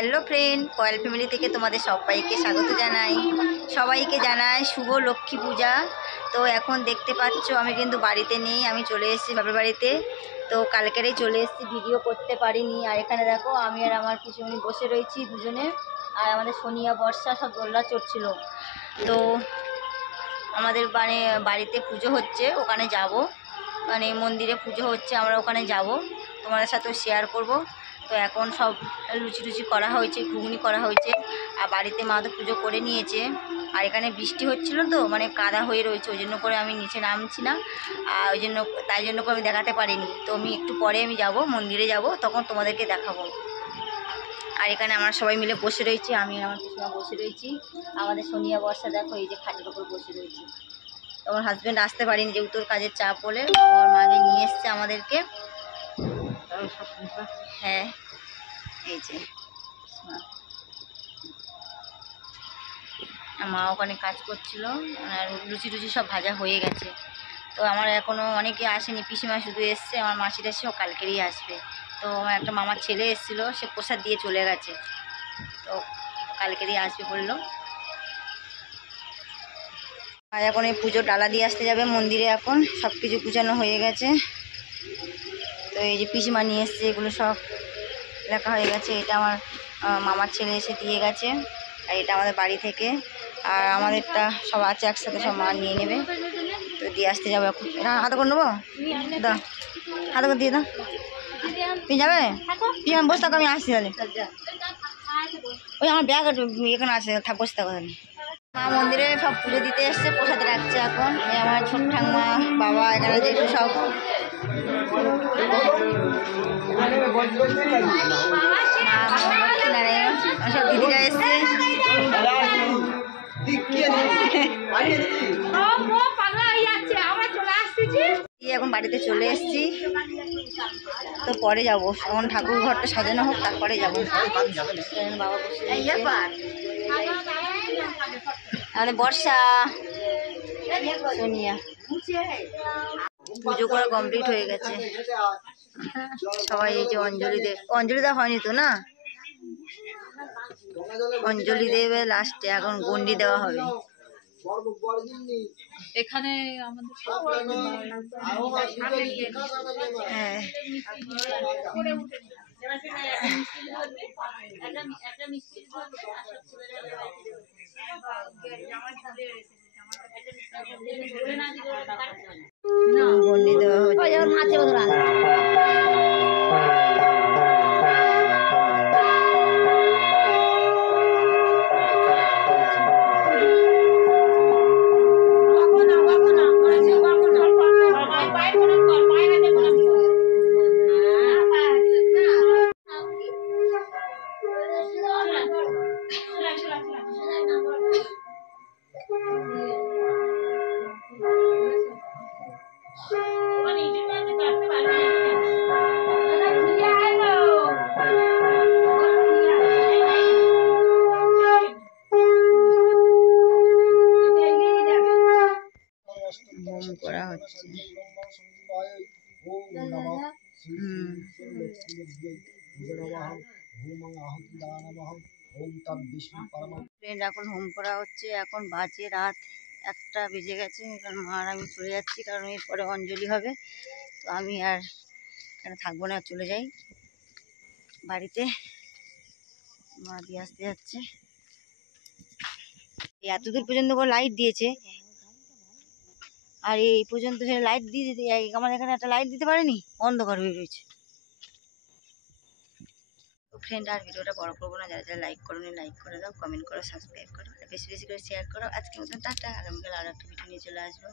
Hello friend, coil family থেকে তোমাদের সবাইকে স্বাগত জানাই। সবাইকে জানাই শুভ লক্ষ্মী পূজা। তো এখন দেখতে পাচ্ছ আমি কিন্তু বাড়িতে নেই, আমি চলে এসেছি বাপের বাড়িতে। তো কালকেরেই চলে এসেছি, ভিডিও করতে পারিনি। আর এখানে দেখো আমি আর আমার পিছনে বসে রয়েছি দুজনে। আর আমাদের সোনিয়া বর্ষা সব দোলনা চড়ছিল। তো আমাদের বাড়িতে পুজো হচ্ছে, ওখানে যাব, মানে মন্দিরে পুজো হচ্ছে, আমরা ওখানে যাব, তোমাদের সাথেও শেয়ার করব। তো এখন সব লুচি টুচি করা হয়েছে, ঘুগনি করা হয়েছে। আর বাড়িতে মা তো পুজো করে নিয়েছে। আর এখানে বৃষ্টি হচ্ছিল, তো মানে কাদা হয়ে রয়েছে, ওই জন্য করে আমি নিচে নামছি না। আর তাই জন্য করে আমি দেখাতে পারিনি। তো আমি একটু পরে আমি যাব, মন্দিরে যাব, তখন তোমাদেরকে দেখাবো। আর এখানে আমরা সবাই মিলে বসে রয়েছি, আমি আমার পিছনে বসে রয়েছি। আমাদের সোনিয়া বর্ষা দেখো এই যে খাটের উপর বসে রয়েছি। আমার হাজব্যান্ড আসতে পারেনি, যেহেতু ওর কাজের চাপ বলে আমার মাকে নিয়ে এসছে আমাদেরকে। হ্যাঁ, এই যে মা ওখানে কাজ করছিল। আর লুচি টুচি সব ভাজা হয়ে গেছে। তো আমার এখনও অনেকে আসেনি, পিসিমা শুধু এসছে, আমার মাসিটা এসে ও কালকেরই আসবে। তো আমার একটা মামার ছেলে এসেছিলো, সে প্রসাদ দিয়ে চলে গেছে, তো কালকেরই আসবে বললো। আর এখন এই পুজোর ডালা দিয়ে আসতে যাবে মন্দিরে, এখন সব কিছু গুছানো হয়ে গেছে। তো এই যে পিসিমা নিয়ে এসছে, এগুলো সব লেখা হয়ে গেছে। এটা আমার মামার ছেলে এসে দিয়ে গেছে। আর এটা আমাদের বাড়ি থেকে। আর আমাদেরটা সব আছে একসাথে, সব মা নিয়ে নেবে। তো দিয়ে আসতে যাবো এখন। এটা হাতে করে নেবো, দাও হাতে করে দিয়ে দাও। তুমি যাবে? তুই আমি বসে থাকো, আমি আসছি তাহলে। ওই আমার ব্যাগ এখানে আছে, থাক বসে থাকো তাহলে। মা মন্দিরে সব পুজো দিতে এসছে, প্রসাদ রাখছে এখন। এই আমার ছোট ঠাংমা, বাবা, এখানে যেহেতু সব সব দিদিরা এসছে। এখন বাড়িতে চলে এসছি, তো পরে যাবো। এখন ঠাকুর ঘরটা সাজানো হোক, তারপরে যাবো। বাবা বসে আমাদের বর্ষা, সোনিয়া। পুজো করা কমপ্লিট হয়ে গেছে। সবাই এই যে অঞ্জলি দেওয়া হয়নি তো না, অঞ্জলি দেবে লাস্টে, এখন গন্ডি দেওয়া হবে এখানে আমাদের। হ্যাঁ, গন্ডি দেওয়া হচ্ছে। হোম করা হচ্ছে। ফ্রেন্ড, এখন হোম করা হচ্ছে। এখন বাজে রাত 1টা বেজে গেছে। কারণ মা আর আমি চলে যাচ্ছি, কারণ এরপরে অঞ্জলি হবে। তো আমি আর এখানে থাকবো না, চলে যাই বাড়িতে। মা দিয়ে আসতে যাচ্ছে। এতদূর পর্যন্ত করে লাইট দিয়েছে, আর এই পর্যন্ত সে লাইট দিয়ে দিতে, আমার এখানে একটা লাইট দিতে পারেনি, অন্ধকার হয়ে রয়েছে। তো ফ্রেন্ড, আর ভিডিওটা বড় করবো না। যারা যারা লাইক করো লাইক করে দাও, কমেন্ট করো, সাবস্ক্রাইব করো, বেশি বেশি করে শেয়ার করো। আজকের মতন টাটা, আগামীকাল আরও একটা ভিডিও নিয়ে চলে আসবো।